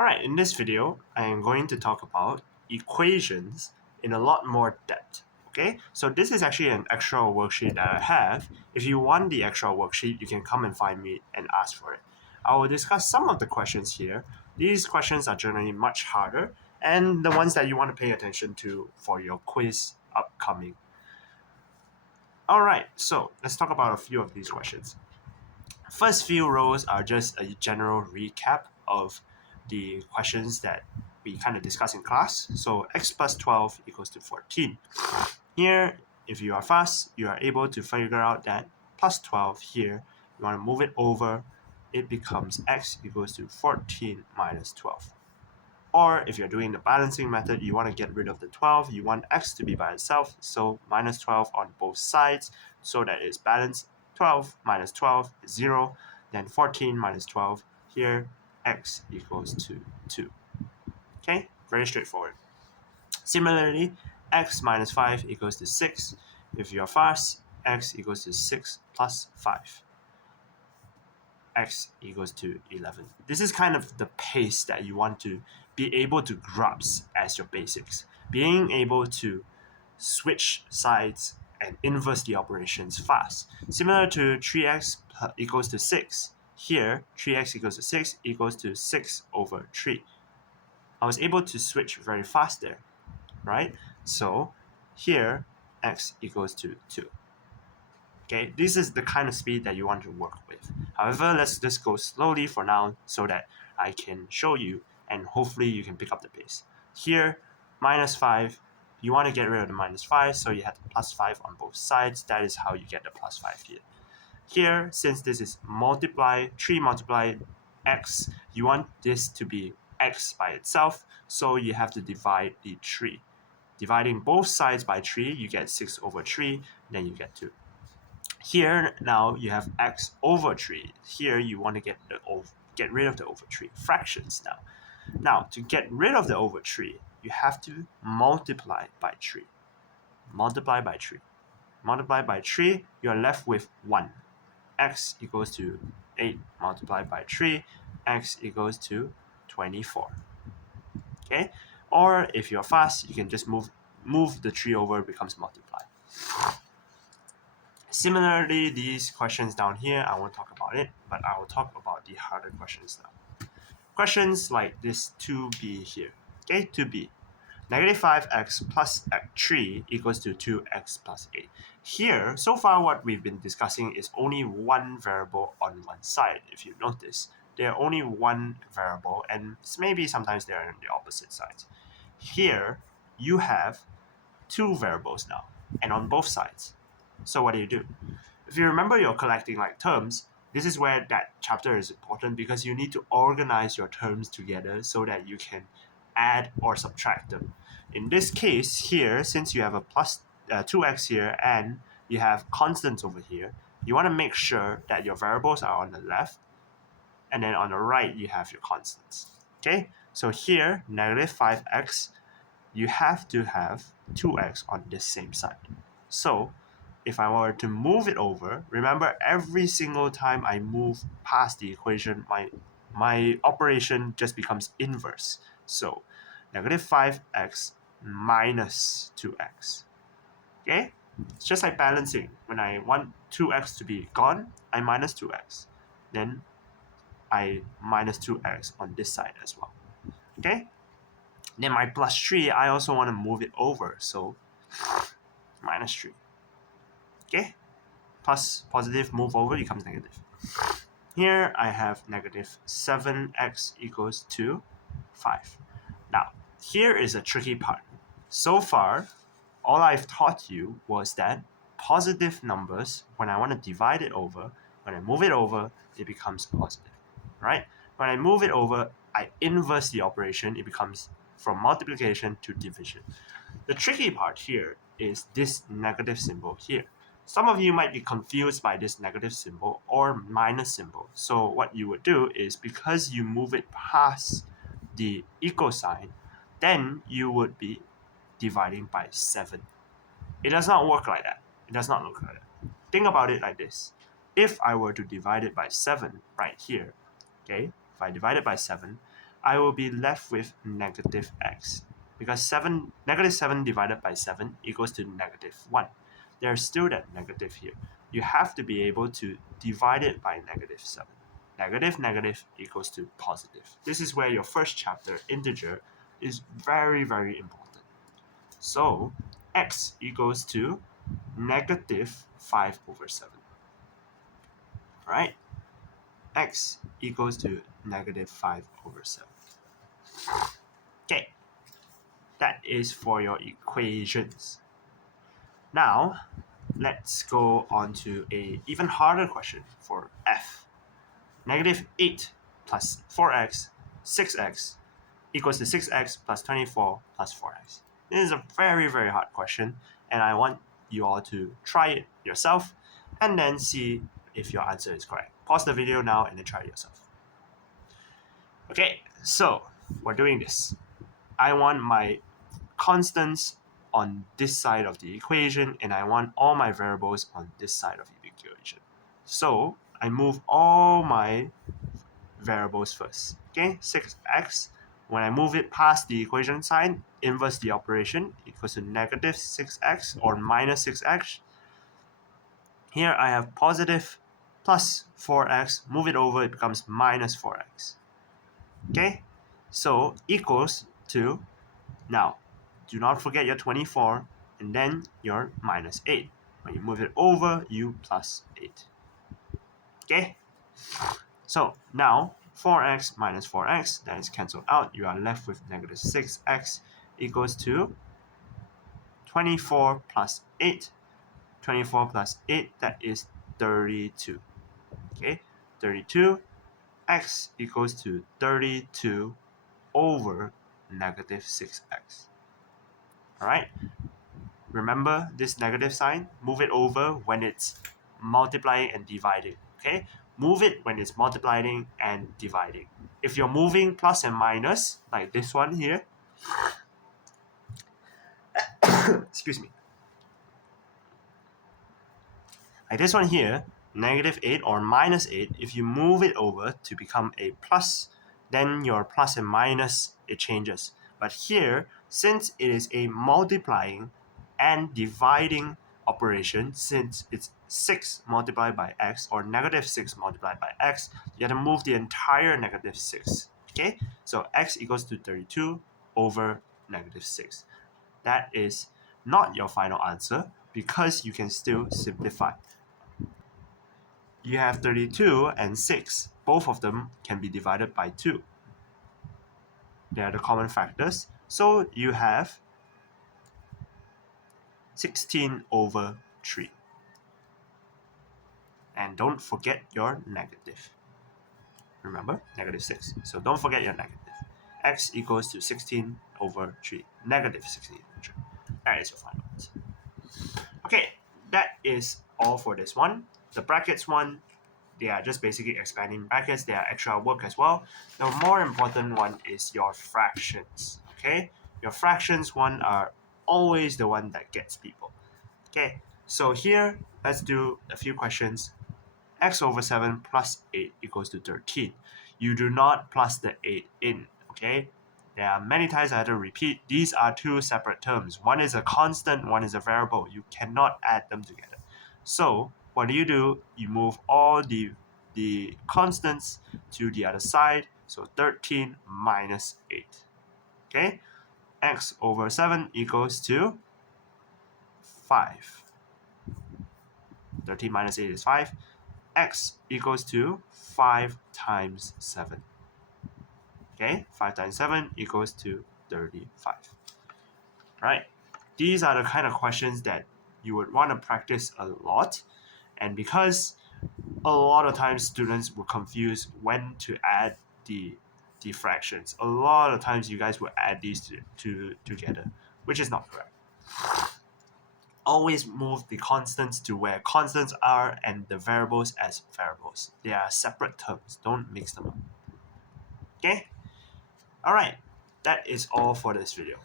Alright, in this video, I am going to talk about equations in a lot more depth. Okay, so this is actually an extra worksheet that I have. If you want the extra worksheet, you can come and find me and ask for it. I will discuss some of the questions here. These questions are generally much harder and the ones that you want to pay attention to for your quiz upcoming. Alright, so let's talk about a few of these questions. First few rows are just a general recap of the questions that we kind of discussed in class. So x plus 12 equals to 14. Here, if you are fast, you are able to figure out that plus 12 here, you want to move it over, it becomes x equals to 14 minus 12. Or if you're doing the balancing method, you want to get rid of the 12, you want x to be by itself, so minus 12 on both sides, so that it's balanced. 12 minus 12 is 0, then 14 minus 12, here x equals to 2. Okay, very straightforward. Similarly, x minus 5 equals to 6. If you are fast, x equals to 6 plus 5. X equals to 11. This is kind of the pace that you want to be able to grasp as your basics. Being able to switch sides and inverse the operations fast. Similar to 3x equals to 6. Here, 3x equals to 6 equals to 6 over 3. I was able to switch very fast there, right? So here, x equals to 2. Okay, this is the kind of speed that you want to work with. However, let's just go slowly for now so that I can show you and hopefully you can pick up the pace. Here, minus 5, you want to get rid of the minus 5, so you have the plus 5 on both sides. That is how you get the plus 5 here. Here, since this is 3 multiply x, you want this to be x by itself, so you have to divide the 3. Dividing both sides by 3, you get 6 over 3, then you get 2. Here now you have x over 3. Here you want to get rid of the over 3 fractions now. Now to get rid of the over 3, you have to multiply by 3. Multiply by 3. Multiply by 3, you're left with 1. X equals to 8 multiplied by 3. X equals to 24. Okay? Or if you're fast, you can just move the 3 over, it becomes multiply. Similarly, these questions down here, I won't talk about it, but I will talk about the harder questions now. Questions like this 2b here. Okay, 2b. Negative 5x plus 3 equals to 2x plus 8. Here, so far what we've been discussing is only one variable on one side. If you notice, they're only one variable and maybe sometimes they're on the opposite sides. Here, you have two variables now and on both sides. So what do? If you remember you're collecting like terms, this is where that chapter is important because you need to organize your terms together so that you can add or subtract them. In this case here, since you have a plus 2x here and you have constants over here, you want to make sure that your variables are on the left and then on the right you have your constants. Okay, so here negative 5x, you have to have 2x on this same side. So if I were to move it over, remember every single time I move past the equation, my operation just becomes inverse. So negative 5x minus 2x. Okay? It's just like balancing. When I want 2x to be gone, I minus 2x. Then I minus 2x on this side as well. Okay? Then my plus 3, I also want to move it over. So minus 3. Okay? Plus positive move over becomes negative. Here I have negative 7x equals to 5. Now, here is a tricky part. So far, all I've taught you was that positive numbers, when I want to divide it over, when I move it over, it becomes positive, right? When I move it over, I inverse the operation, it becomes from multiplication to division. The tricky part here is this negative symbol here. Some of you might be confused by this negative symbol or minus symbol. So what you would do is because you move it past the equal sign, then you would be dividing by 7. It does not work like that. It does not look like that. Think about it like this. If I were to divide it by 7 right here, okay, if I divide it by 7, I will be left with negative x, because negative 7 divided by 7 equals to negative 1. There's still that negative here. You have to be able to divide it by negative 7. Negative negative equals to positive. This is where your first chapter, integer, is very, very important. So x equals to negative 5 over 7. Right? X equals to negative 5 over 7. Okay, that is for your equations. Now, let's go on to an even harder question for f. Negative 8 plus 4x, 6x equals to 6x plus 24 plus 4x. This is a very, very hard question, and I want you all to try it yourself and then see if your answer is correct. Pause the video now and then try it yourself. Okay, so we're doing this. I want my constants on this side of the equation, and I want all my variables on this side of the equation. So I move all my variables first. Okay, 6x. When I move it past the equation sign, inverse the operation, equals to negative 6x or minus 6x. Here I have positive plus 4x. Move it over, it becomes minus 4x. Okay, so equals to, now do not forget your 24 and then your minus 8. When you move it over, you plus 8. Okay, so now 4x minus 4x, that is cancelled out. You are left with negative 6x equals to 24 plus 8. 24 plus 8, that is 32. Okay, 32. X equals to 32 over negative 6x. Alright, remember this negative sign? Move it over when it's multiplying and dividing. Okay, move it when it's multiplying and dividing. If you're moving plus and minus, like this one here, excuse me, like this one here, negative 8 or minus 8, if you move it over to become a plus, then your plus and minus, it changes. But here, since it is a multiplying and dividing operation, since it's 6 multiplied by x or negative 6 multiplied by x, you have to move the entire negative 6. Okay, so x equals to 32 over negative 6. That is not your final answer because you can still simplify. You have 32 and 6. Both of them can be divided by 2. They are the common factors. So you have 16 over 3. And don't forget your negative. Remember, negative 6. So don't forget your negative. X equals to 16 over 3. Negative 16 over 3. That is your final answer. Okay, that is all for this one. The brackets one, they are just basically expanding brackets. They are extra work as well. The more important one is your fractions. Okay, your fractions one are always the one that gets people. Okay, so here let's do a few questions. X over 7 plus 8 equals to 13. You do not plus the 8 in. Okay, there are many times I had to repeat. These are two separate terms. One is a constant, one is a variable. You cannot add them together. So what do? You move all the constants to the other side. So 13 minus 8. Okay? X over 7 equals to 5. 13 minus 8 is 5. X equals to 5 times 7. Okay? 5 times 7 equals to 35. Right? These are the kind of questions that you would want to practice a lot. And because a lot of times students will confuse when to add the fractions. A lot of times you guys will add these together, which is not correct. Always move the constants to where constants are and the variables as variables. They are separate terms. Don't mix them up. Okay? Alright, that is all for this video.